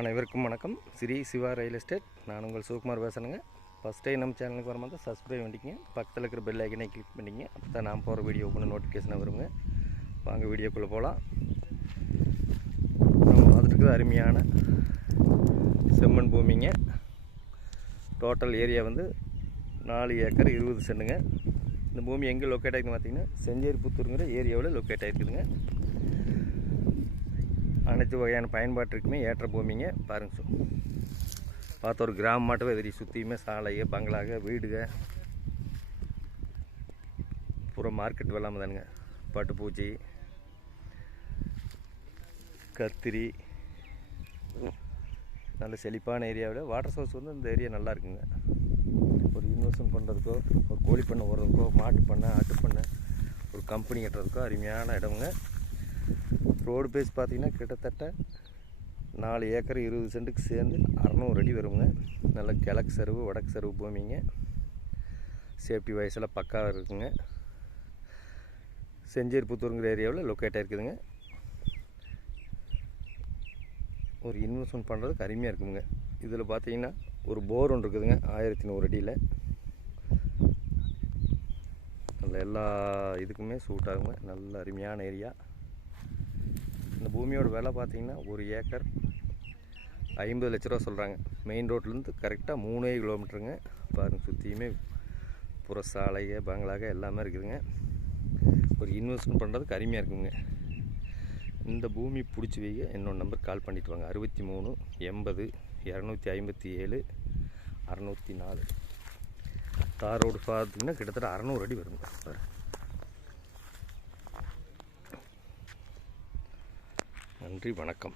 அனைவருக்கும் வணக்கம். Shri Shiva real estate. நான் உங்கள் சிவகுமார் பேசுகிறேங்க. ஃபஸ்ட் டைம் நம்ம சேனலுக்கு வரும்போது சப்ஸ்கிரைப் பண்ணிக்கங்க. பக்கத்தில் இருக்கிற பெல் ஐக்கனை கிளிக் பண்ணிங்க. அப்போ தான் நான் போகிற வீடியோ ஓப்பன் நோட்டிஃபிகேஷனாக வருங்க. வாங்க வீடியோக்குள்ளே போகலாம். நம்ம பார்த்துட்டு அருமையான செம்மண் பூமிங்க. டோட்டல் ஏரியா வந்து 4 ஏக்கர் 20 சென்ட்டுங்க. இந்த பூமி எங்கே லொக்கேட் ஆகிருக்குன்னு பார்த்தீங்கன்னா செஞ்சேரிப்புத்தூருங்கிற ஏரியாவில் லொக்கேட் ஆகிருக்குதுங்க. அனைத்து வகையான பயன்பாட்டிற்குமே ஏற்ற பூமிங்க. பாருங்க சார், பார்த்த ஒரு கிராமம் மாட்டவே தெரியும். சுற்றியுமே சாலைங்க, பங்களாக, வீடுக, பூரா மார்க்கெட் வெள்ளாமல் தானுங்க. பட்டுப்பூச்சி, கத்திரி, நல்ல செழிப்பான ஏரியாவில் வாட்டர் சோர்ஸ் வந்து இந்த ஏரியா நல்லா இருக்குங்க. ஒரு இன்வெஸ்ட்மெண்ட் பண்ணுறதுக்கோ, ஒரு கோழி பண்ணை ஓடுறதுக்கோ, மாட்டு பண்ணை, ஆட்டு பண்ணை, ஒரு கம்பெனி கட்டுறதுக்கோ அருமையான இடமுங்க. ரோடு பேஸ் பார்த்திங்கன்னா கிட்டத்தட்ட 4 ஏக்கர் 20 சென்ட்டுக்கு சேர்ந்து 600 அடி வருங்க. நல்ல கிழக்கு சருவு, வடக்கு சருவு பூமிங்க. சேஃப்டி வயசில் பக்காவாக இருக்குங்க. செஞ்சேரிப்புத்தூருங்கிற ஏரியாவில் லொக்கேட் ஆகிருக்குதுங்க. ஒரு இன்வெஸ்ட்மெண்ட் பண்ணுறதுக்கு அருமையாக இருக்குங்க. இதில் பார்த்தீங்கன்னா ஒரு போர் ஒன்று இருக்குதுங்க 1100 அடியில். நல்ல எல்லா இதுக்குமே சூட் ஆகுங்க. நல்ல அருமையான ஏரியா. இந்த பூமியோட விலை பார்த்திங்கன்னா ஒரு ஏக்கர் 50 லட்ச ரூபா சொல்கிறாங்க. மெயின் ரோட்லேருந்து கரெக்டாக 3 கிலோமீட்டருங்க. பாருங்கள், சுற்றியுமே புற சாலைக, பங்களாக எல்லாமே இருக்குதுங்க. ஒரு இன்வெஸ்ட்மெண்ட் பண்ணுறதுக்கு அருமையாக இருக்குங்க. இந்த பூமி பிடிச்சி வைக்க என்னோட நம்பர் கால் பண்ணிட்டு வாங்க. 63 80 257 604. தார் ரோடு பார்த்திங்கன்னா கிட்டத்தட்ட 600 அடி வருங்க. நன்றி, வணக்கம்.